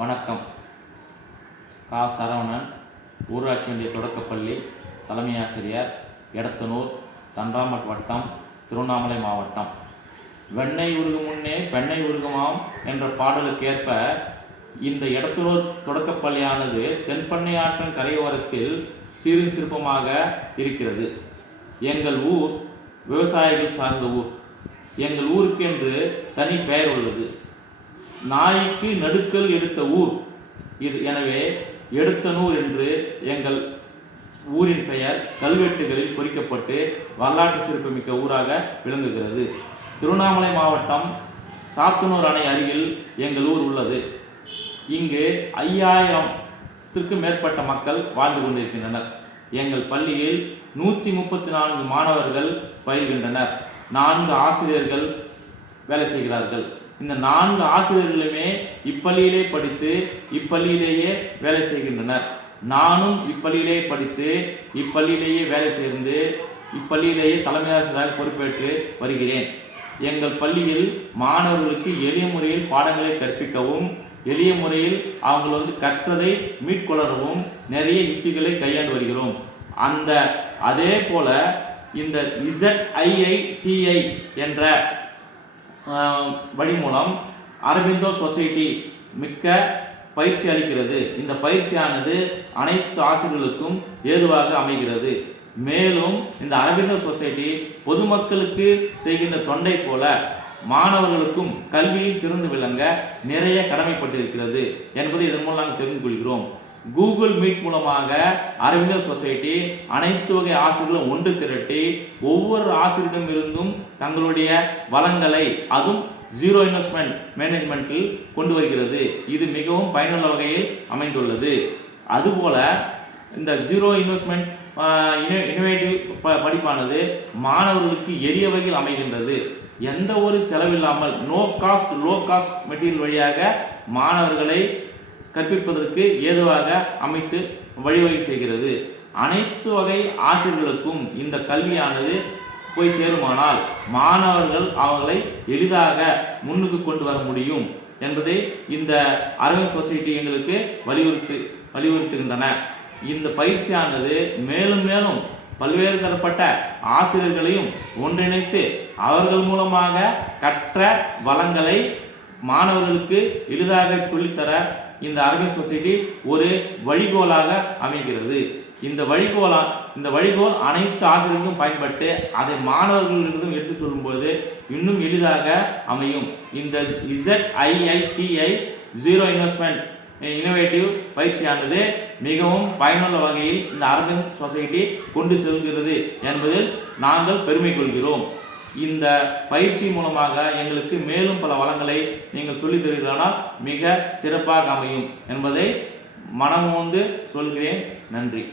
வணக்கம். கா. சரவணன், ஊராட்சி ஒன்றிய தொடக்கப்பள்ளி தலைமை ஆசிரியர், எடத்தனூர், தன்றாமட் வட்டம், திருவண்ணாமலை மாவட்டம். வெண்ணெய் உருகும் முன்னே பெண்ணை உருகுமாம் என்ற பாடலுக்கேற்ப இந்த எடத்தனூர் தொடக்கப்பள்ளியானது தென்பண்ணை ஆற்றின் கரையோரத்தில் சீரும் சிறப்புமாக இருக்கிறது. எங்கள் ஊர் விவசாயிகள் சார்ந்த ஊர். எங்கள் ஊருக்கு என்று தனி பெயர் உள்ளது. நாய்க்கு நடுக்கல் எடுத்த ஊர் இது. எனவே எடத்தனூர் என்று எங்கள் ஊரின் பெயர் கல்வெட்டுகளில் பொறிக்கப்பட்டு வரலாற்று சிறப்புமிக்க ஊராக விளங்குகிறது. திருவண்ணாமலை மாவட்டம் சாத்தனூர் அணை அருகில் எங்கள் ஊர் உள்ளது. இங்கு 5000த்திற்கு மேற்பட்ட மக்கள் வாழ்ந்து கொண்டிருக்கின்றனர். எங்கள் பள்ளியில் 134 மாணவர்கள் பயில்கின்றனர். 4 ஆசிரியர்கள் வேலை செய்கிறார்கள். இந்த 4 ஆசிரியர்களுமே இப்பள்ளியிலே படித்து இப்பள்ளியிலேயே வேலை செய்கின்றனர். நானும் இப்பள்ளியிலே படித்து இப்பள்ளியிலேயே வேலை சேர்ந்து இப்பள்ளியிலேயே தலைமை ஆசிரியராக பொறுப்பேற்று வருகிறேன். எங்கள் பள்ளியில் மாணவர்களுக்கு எளிய முறையில் பாடங்களை கற்பிக்கவும், எளிய முறையில் அவங்க கற்றதை மீட்கொள்ளவும் நிறைய யுக்திகளை கையாண்டு வருகிறோம். அதே போல இந்த ZIITI என்ற வழி மூலம் அரபிந்தோ சொசைட்டி மிக்க பயிற்சி அளிக்கிறது. இந்த பயிற்சியானது அனைத்து ஆசிரியர்களுக்கும் ஏதுவாக அமைகிறது. மேலும் இந்த அரபிந்தோ சொசைட்டி பொதுமக்களுக்கு செய்கின்ற தொண்டை போல மாணவர்களுக்கும் கல்வியில் சிறந்து விளங்க நிறைய கடமைப்பட்டிருக்கிறது என்பதை இதன் மூலம் நாங்கள் தெரிந்து கொள்கிறோம். கூகுள் மீட் மூலமாக அரபிந்தோ சொசைட்டி அனைத்து வகை ஆசிரியர்களும் ஒன்று திரட்டி ஒவ்வொரு ஆசிரியரிடமிருந்தும் தங்களுடைய வளங்களை அதுவும் ஜீரோ இன்வெஸ்ட்மெண்ட் மேனேஜ்மெண்ட்டில் கொண்டு வருகிறது. இது மிகவும் பயனுள்ள வகையில் அமைந்துள்ளது. அதுபோல இந்த ஜீரோ இன்வெஸ்ட்மெண்ட் இனோவேட்டிவ் படிப்பானது மாணவர்களுக்கு எளிய வகையில் அமைகின்றது. எந்த ஒரு செலவில்லாமல் லோ காஸ்ட் மெட்டீரியல் வழியாக மாணவர்களை கற்பிப்பதற்கு ஏதுவாக அமைத்து வழிவகை செய்கிறது. அனைத்து வகை ஆசிரியர்களுக்கும் இந்த கல்வியானது போய் சேருமானால் மாணவர்கள் அவர்களை எளிதாக முன்னுக்கு கொண்டு வர முடியும் என்பதை இந்த அரபிந்தோ சொசைட்டி எங்களுக்கு வலியுறுத்துகின்றன. இந்த பயிற்சியானது மேலும் மேலும் பல்வேறு தரப்பட்ட ஆசிரியர்களையும் ஒன்றிணைத்து அவர்கள் மூலமாக கற்ற வளங்களை மாணவர்களுக்கு எளிதாக சொல்லித்தர இந்த அரபிந்தோ சொசைட்டி ஒரு வழிகோலாக அமைகிறது. இந்த வழிகோல் அனைத்து ஆசிரியர்களுக்கும் பயன்பட்டு அதை மாணவர்களிடம் எடுத்து சொல்லும்போது இன்னும் எளிதாக அமையும். இந்த ZIITI ஜீரோ இன்வெஸ்ட்மெண்ட் இனோவேட்டிவ் பயிற்சியானது மிகவும் பயனுள்ள வகையில் இந்த அரபிந்தோ சொசைட்டி கொண்டு செல்கிறது என்பதில் நாங்கள் பெருமை கொள்கிறோம். இந்த பயிற்சி மூலமாக எங்களுக்கு மேலும் பல வளங்களை நீங்கள் சொல்லித் தருகிறீர்களானால் மிக சிறப்பாக அமையும் என்பதை மனமோந்து சொல்கிறேன். நன்றி.